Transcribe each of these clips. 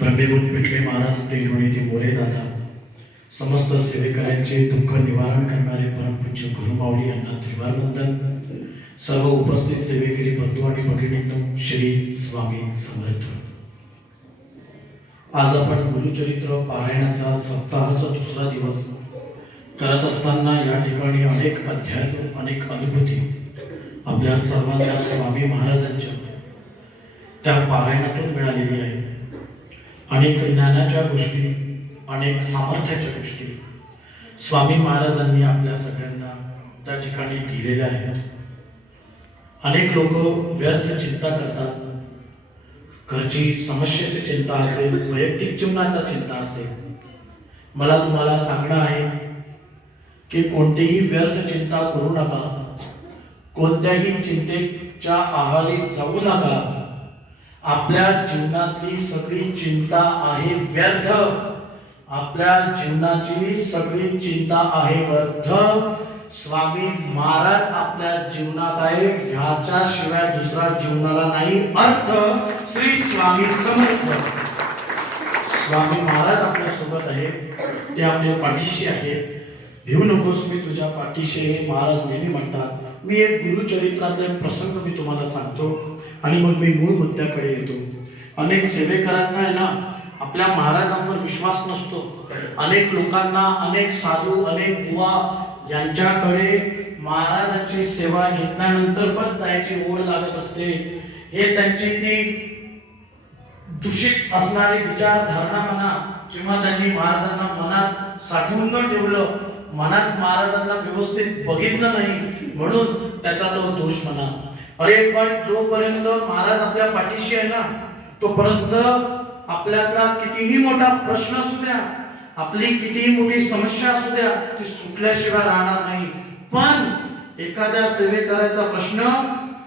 ब्रह्मेभूत पिठले महाराज तेजोनीती मोरे दादा, समस्त सेवेकरांचे दुःख निवारण करणारे परमपूज्य गुरुमाऊली यांना त्रिवार वंदन. सर्व उपस्थित सेवेकरी बंधू आणि भगिनींनो, श्री स्वामी समर्थ. आज आपण गुरुचरित्र पारायणाचा सप्ताहाचा दुसरा दिवस करत असताना या ठिकाणी अनेक अध्यात्म, अनेक अनुभूती आपल्या सर्वांना स्वामी महाराजांच्या त्या पारायणातून मिळालेली आहे. अनेक ज्ञानाच्या गोष्टी, अनेक सामर्थ्याच्या गोष्टी स्वामी महाराजांनी आपल्या सगळ्यांना त्या ठिकाणी दिलेल्या आहेत. अनेक लोक व्यर्थ चिंता करतात. घरची समस्येची चिंता असेल, वैयक्तिक जीवनाचा चिंता असेल. मला तुम्हाला सांगणं आहे की कोणतीही व्यर्थ चिंता करू नका. कोणत्याही चिंतेच्या आहारी जाऊ नका. आपल्या जीवनातली सगळी चिंता आहे व्यर्थ. आपल्या जीवनाची सगळी चिंता आहे व्यर्थ. स्वामी महाराज आपल्या जीवनात आहे, ह्याच्या शिवाय दुसरा जीवनाला नाही अर्थ. श्री स्वामी समर्थ. स्वामी महाराज आपल्या सोबत आहे, ते आपल्या पाठीशी आहे. भिवू नकोस, मी तुझ्या पाठीशी हे महाराज नेहमी म्हणतात. मी एक गुरुचरित्रातले प्रसंग मी तुम्हाला सांगतो आणि मग मी मूळ मुद्द्याकडे येतो. अनेक सेवेकरांना आहे ना, आपल्या महाराजांवर विश्वास नसतो. अनेक लोकांना, अनेक साधू, अनेक बुवा यांच्याकडे महाराजांची सेवा घेतल्यानंतर पण जायची ओढ लागत असते. हे त्यांची ती दूषित असणारी विचारधारणा म्हणा, किंवा त्यांनी महाराजांना मनात साठवून न ठेवलं, मनात महाराजांना व्यवस्थित बघितलं नाही, म्हणून त्याचा तो दोष म्हणा. अरे पण जोपर्यंत महाराज आपल्या पाठीशी आहे ना, तोपर्यंत आपल्याला कितीही मोठा प्रश्न असू द्या, आपली कितीही मोठी समस्या असू द्या, ती सुटल्याशिवाय राहणार नाही. पण एखाद्या सेवेकराचा प्रश्न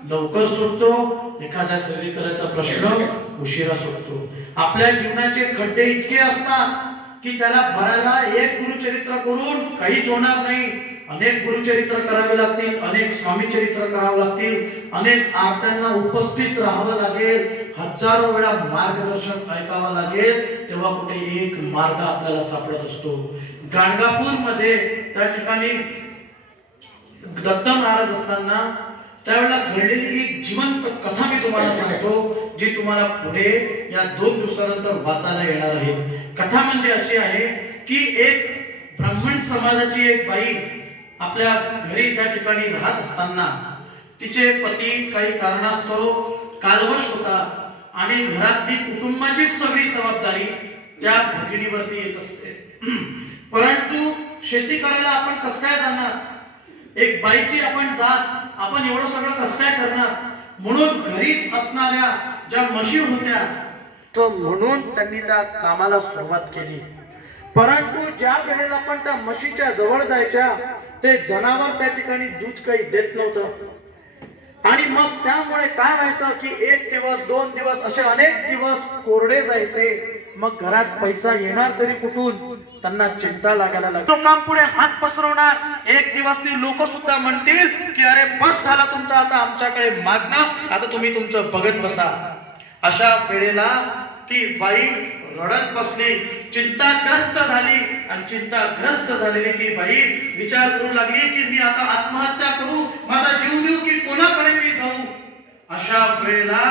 लवकर सुटतो, एखाद्या सेवेकराचा प्रश्न उशिरा सुटतो. आपल्या जीवनाचे खड्डे इतके असतात की त्याला भरायला एक गुरुचरित्र करून काहीच होणार नाही. अनेक गुरुचरित्र करावे लागतील, अनेक स्वामी चरित्र करावे लागतील, अनेक आरत्यांना उपस्थित राहावं लागेल, हजारो वेळा मार्गदर्शन ऐकावं लागेल, तेव्हा कुठे एक मार्ग आपल्याला सापडत असतो. गाणगापूर मध्ये त्या ठिकाणी दत्त महाराज असताना त्यावेळेला घडलेली एक जिवंत कथा मी तुम्हाला सांगतो, जी तुम्हाला पुढे या 2 दिवसानंतर वाचायला येणार आहे. कथा म्हणजे अशी आहे की एक ब्राह्मण समाजाची एक बाई आपल्या घरी त्या ठिकाणी राहत असताना तिचे पती काही कारणास्तव कालवश होता आणि घरातली कुटुंबाची सगळी जबाबदारी त्या भगिनीवरती येत असते. परंतु शेती करायला आपण कसं काय जाणार? एक बाईची आपण जात, आपण एवढं सगळं कसं काय करणार? म्हणून घरीच असणाऱ्या ज्या म्हशी होत्या, तर म्हणून त्यांनी त्या कामाला सुरुवात केली. परंतु ज्या वेळेला आपण त्या म्हशीच्या जवळ जायच्या, ते जनावर त्या ठिकाणी दूध काही देत नव्हतं. आणि मग त्यामुळे काय व्हायचं की 1 दिवस 2 दिवस असे अनेक दिवस कोरडे जायचे. मग घरात पैसा येणार तरी कुठून? त्यांना चिंता लागायला लागली. लोकांपुढे हात पसरवणार. एक दिवस ती लोक सुद्धा म्हणतील की अरे बस झाला तुमचा, आता आमच्याकडे मागणं, आता तुम्ही तुमचं बघत बसा. अशा वेळेला ती बाई रडत बसली, चिंताग्रस्त झाली. आणि चिंताग्रस्त झालेली ती बाई विचार करू लागली की मी आता आत्महत्या करू, माझा जीव देऊ की कोणाकडे मी जाऊ? अशा वेळेला